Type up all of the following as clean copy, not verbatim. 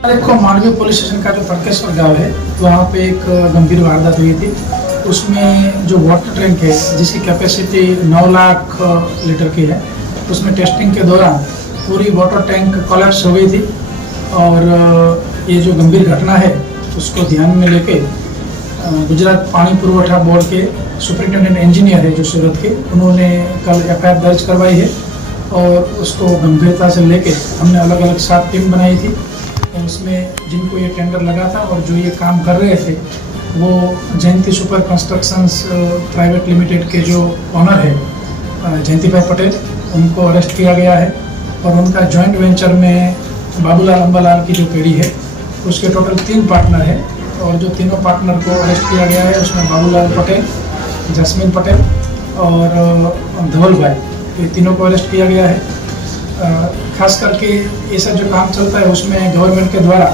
को Mandvi police station का जो तड़केश्वर गांव है वहाँ पे एक गंभीर वारदात हुई थी। उसमें जो वाटर टैंक है जिसकी कैपेसिटी 9 लाख लीटर की है, उसमें टेस्टिंग के दौरान पूरी वाटर टैंक कोलैप्स हो गई थी। और ये जो गंभीर घटना है उसको ध्यान में लेके गुजरात पानी पुरवठा बोर्ड के सुपरिटेंडेंट इंजीनियर है जो सूरत के, उन्होंने कल एफआईआर दर्ज करवाई है और उसको गंभीरता से लेके हमने अलग अलग 7 टीम बनाई थी। और उसमें जिनको ये टेंडर लगा था और जो ये काम कर रहे थे वो जयंती सुपर कंस्ट्रक्शंस प्राइवेट लिमिटेड के जो ऑनर है जयंती भाई पटेल, उनको अरेस्ट किया गया है। और उनका जॉइंट वेंचर में बाबूलाल अंबालाल की जो पीढ़ी है उसके टोटल 3 पार्टनर है। और जो तीनों पार्टनर को अरेस्ट किया गया है उसमें बाबूलाल पटेल, जसमीन पटेल और धवल भाई, ये तीनों को अरेस्ट किया गया है। खास करके ऐसा जो काम चलता है उसमें गवर्नमेंट के द्वारा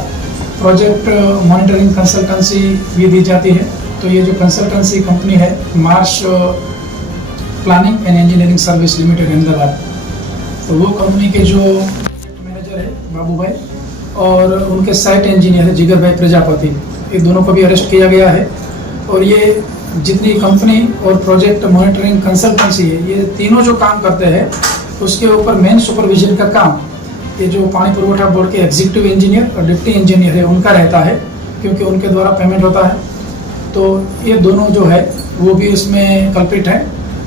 प्रोजेक्ट मॉनिटरिंग कंसल्टेंसी भी दी जाती है। तो ये जो कंसल्टेंसी कंपनी है Marsh planning and engineering service limited Ahmedabad, तो वो कंपनी के जो मैनेजर है बाबू भाई और उनके साइट इंजीनियर है जिगर भाई प्रजापति, ये दोनों को भी अरेस्ट किया गया है। और ये जितनी कंपनी और प्रोजेक्ट मॉनिटरिंग कंसल्टेंसी है ये तीनों जो काम करते हैं उसके ऊपर मेन सुपरविजन का काम ये जो पानी पुरवठा बोर्ड के एग्जीक्यूटिव इंजीनियर और डिप्टी इंजीनियर है उनका रहता है, क्योंकि उनके द्वारा पेमेंट होता है। तो ये दोनों जो है वो भी इसमें कल्प्रिट है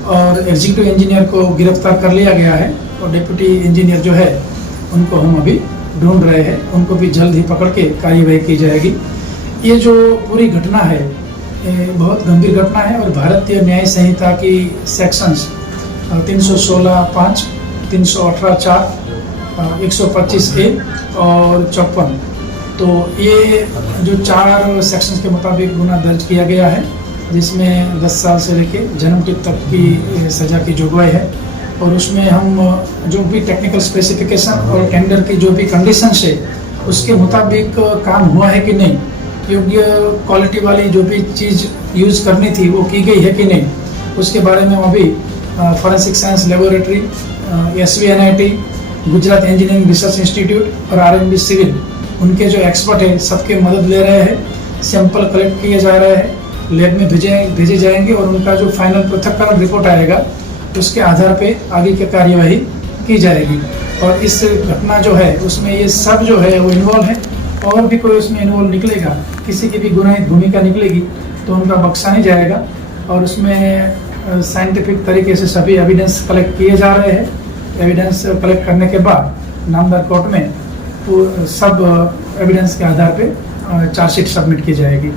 और एग्जीक्यूटिव इंजीनियर को गिरफ्तार कर लिया गया है और डिप्टी इंजीनियर जो है उनको हम अभी ढूंढ रहे हैं, उनको भी जल्द ही पकड़ के कार्यवाही की जाएगी। ये जो पूरी घटना है ये बहुत गंभीर घटना है और भारतीय न्याय संहिता की सेक्शंस 316(5), 318(4), 125A और 54, तो ये जो 4 सेक्शंस के मुताबिक गुना दर्ज किया गया है, जिसमें 10 साल से लेके जन्म तक की सज़ा की जुगवाई है। और उसमें हम जो भी टेक्निकल स्पेसिफिकेशन और टेंडर की जो भी कंडीशंस है उसके मुताबिक काम हुआ है कि नहीं, योग्य क्वालिटी वाली जो भी चीज़ यूज़ करनी थी वो की गई है कि नहीं, उसके बारे में अभी forensic science laboratory, SVNIT, Gujarat engineering research institute और RMB सिविल, उनके जो एक्सपर्ट हैं सबके मदद ले रहे हैं। सैंपल कलेक्ट किए जा रहे हैं, लैब में भेजे जाएंगे और उनका जो फाइनल पृथक्करण रिपोर्ट आएगा उसके आधार पे आगे की कार्यवाही की जाएगी। और इस घटना जो है उसमें ये सब जो है वो इन्वॉल्व है, और भी कोई उसमें इन्वॉल्व निकलेगा, किसी की भी गुनाहित भूमिका निकलेगी तो उनका बख्शा नहीं जाएगा। और उसमें साइंटिफिक तरीके से सभी एविडेंस कलेक्ट किए जा रहे हैं। एविडेंस कलेक्ट करने के बाद नामदार कोर्ट में सब एविडेंस के आधार पे चार्जशीट सबमिट की जाएगी।